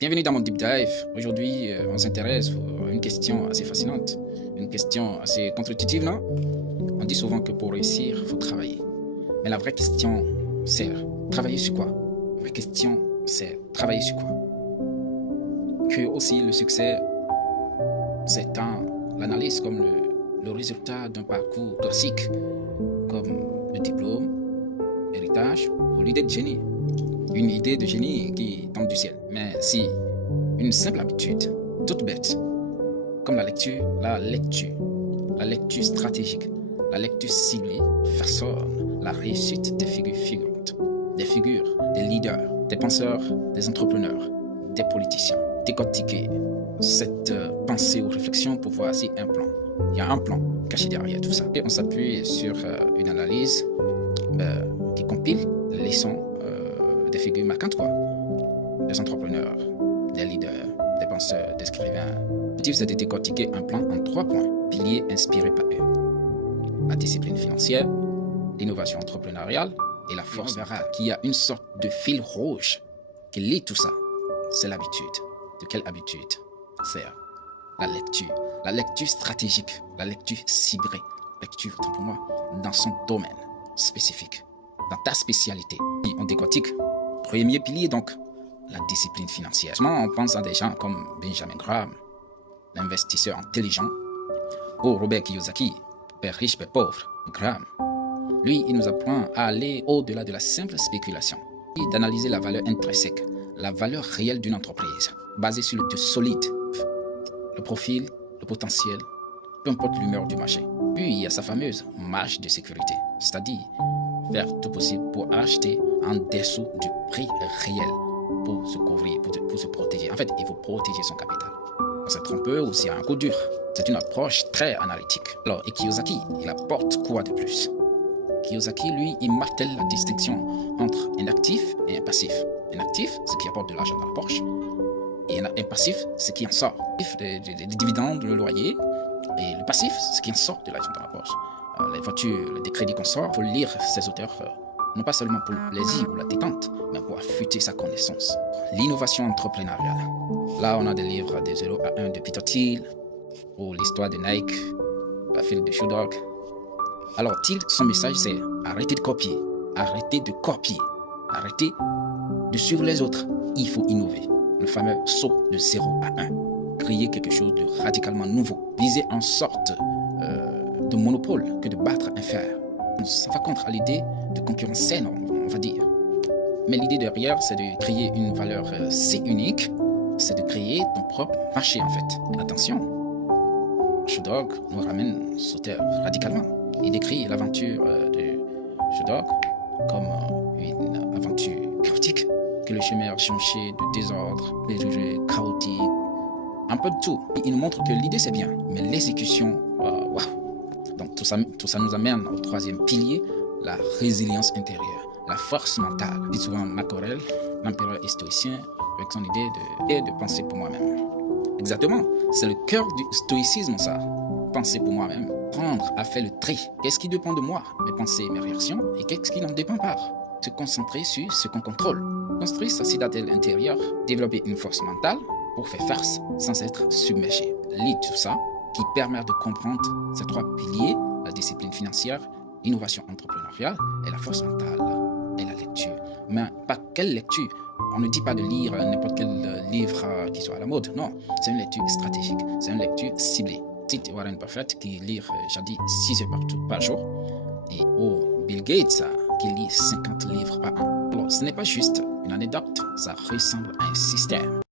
Bienvenue dans mon Deep Dive. Aujourd'hui, on s'intéresse à une question assez fascinante, une question assez contre-intuitive, non? On dit souvent que pour réussir, il faut travailler. Mais la vraie question, c'est travailler sur quoi? La vraie question, c'est travailler sur quoi? Que aussi le succès, c'est l'analyse comme le résultat d'un parcours classique, comme le diplôme, l'héritage ou l'idée de génie. Une idée de génie qui tombe du ciel. Mais si une simple habitude, toute bête, comme la lecture stratégique, la lecture ciblée, façonne la réussite des figures figurantes, des figures, des leaders, des penseurs, des entrepreneurs, des politiciens. Décortiquer cette pensée ou réflexion pour voir si un plan. Il y a un plan caché derrière tout ça. Et on s'appuie sur une analyse qui compile les leçons des figures marquantes, quoi. Des entrepreneurs, des leaders, des penseurs, des écrivains. L'objectif, c'est de décortiquer un plan en 3 points, piliers inspirés par eux. La discipline financière, l'innovation entrepreneuriale et la force virale. Qu'il y a une sorte de fil rouge qui lie tout ça. C'est l'habitude. De quelle habitude? C'est la lecture stratégique, la lecture ciblée, lecture, pour moi, dans son domaine spécifique, dans ta spécialité. Et on décortique. Premier pilier, donc, la discipline financière. On pense à des gens comme Benjamin Graham, l'investisseur intelligent, ou Robert Kiyosaki, père riche, père pauvre. Graham, lui, il nous apprend à aller au-delà de la simple spéculation et d'analyser la valeur intrinsèque, la valeur réelle d'une entreprise, basée sur le solide, le profil, le potentiel, peu importe l'humeur du marché. Puis, il y a sa fameuse marge de sécurité, c'est-à-dire faire tout possible pour acheter en dessous du prix réel pour se couvrir, pour se protéger. En fait, il faut protéger son capital. On se trompe ou s'il y a un coup dur. C'est une approche très analytique. Alors, et Kiyosaki, il apporte quoi de plus? Kiyosaki, lui, il martèle la distinction entre un actif et un passif. Un actif, ce qui apporte de l'argent dans la poche, et un passif, ce qui en sort. Les dividendes, le loyer, et le passif, ce qui en sort de l'argent dans la poche. Les voitures, les crédits qu'on sort, il faut lire ces auteurs, non pas seulement pour le plaisir ou la détente, mais pour affûter sa connaissance. L'innovation entrepreneuriale. Là, on a des livres de 0 à 1 de Peter Thiel, ou l'histoire de Nike, la file de Shoe Dog. Alors, Thiel, son message, c'est arrêtez de copier, arrêtez de suivre les autres. Il faut innover. Le fameux saut de 0 à 1. Créer quelque chose de radicalement nouveau. Viser en sorte de monopole que de battre un fer. Ça va contre l'idée de concurrence saine, on va dire. Mais l'idée derrière, c'est de créer une valeur si unique, c'est de créer ton propre marché, en fait. Attention, Shoe Dog nous ramène sur terre radicalement. Il décrit l'aventure de Shoe Dog comme une aventure chaotique, que le chemin est jonché de désordre, préjugés chaotiques, un peu de tout. Il nous montre que l'idée c'est bien, mais l'exécution, waouh. Donc tout ça nous amène au 3e pilier, la résilience intérieure, la force mentale. Je dis souvent Marc Aurèle, l'empereur est stoïcien, avec son idée de penser pour moi-même. Exactement, c'est le cœur du stoïcisme ça, penser pour moi-même. Prendre à faire le tri. Qu'est-ce qui dépend de moi, mes pensées, mes réactions, et qu'est-ce qui n'en dépend pas? Se concentrer sur ce qu'on contrôle. Construire sa citadelle intérieure, développer une force mentale pour faire face sans être submergé. Lit tout ça qui permet de comprendre ces 3 piliers, la discipline financière, l'innovation entrepreneuriale et la force mentale et la lecture. Mais pas quelle lecture? On ne dit pas de lire n'importe quel livre qui soit à la mode. Non, c'est une lecture stratégique, c'est une lecture ciblée. Cite Warren Buffett qui lit, jadis, 6 heures par jour, et Bill Gates qui lit 50 livres par an. Alors, ce n'est pas juste une anecdote, ça ressemble à un système.